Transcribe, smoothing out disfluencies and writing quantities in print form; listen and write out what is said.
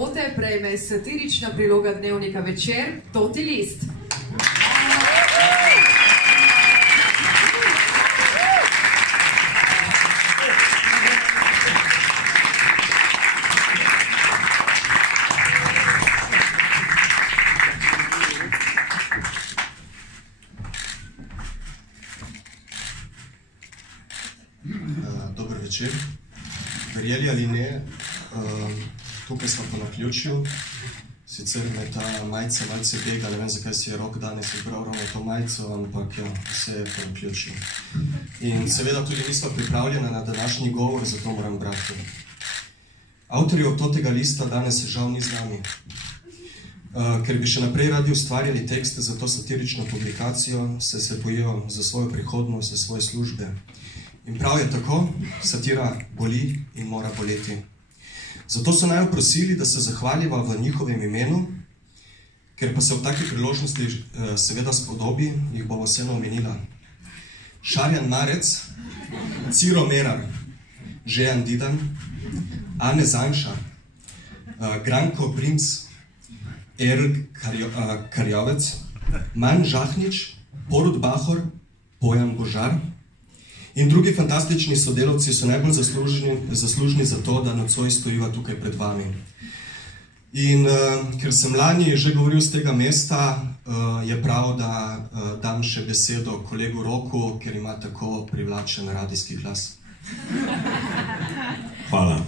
Sobote prejme satirična priloga dnevnika Večer, Toti list. Dober večer. Verjeli ali ne, tukaj smo po naključju. Sicer me ta majica malce bega, ne vem, zakaj si je Rok danes izbral ravno to majico, ampak ja, vse je po naključju. In seveda tudi nismo pripravljena na današnji govor, zato moram brati. Avtorjev Totega lista danes žal ni z nami. Ker bi še naprej radi ustvarjali tekste za to satirično publikacijo, se bojijo za svojo prihodnost, za svoje službe. In prav je tako, satira boli in mora boleti. Zato so naju prosili, da se zahvaliva v njihovem imenu, ker pa se v taki priložnosti seveda spodobi, jih bomo vseeno omenila. Šarjan Marec, Ciro Merar, Žejan Didan, Ane Zanša, Granko Princ, Erg Karjovec, Man Žahnič, Borut Bahor, Bojan Božar in drugi fantastični sodelavci so najbolj zaslužni za to, da nocoj stojiva tukaj pred vami. In ker sem lani že govoril z tega mesta, je prav, da dam še besedo kolegu Roku, ker ima tako privlačen radijski glas. Hvala.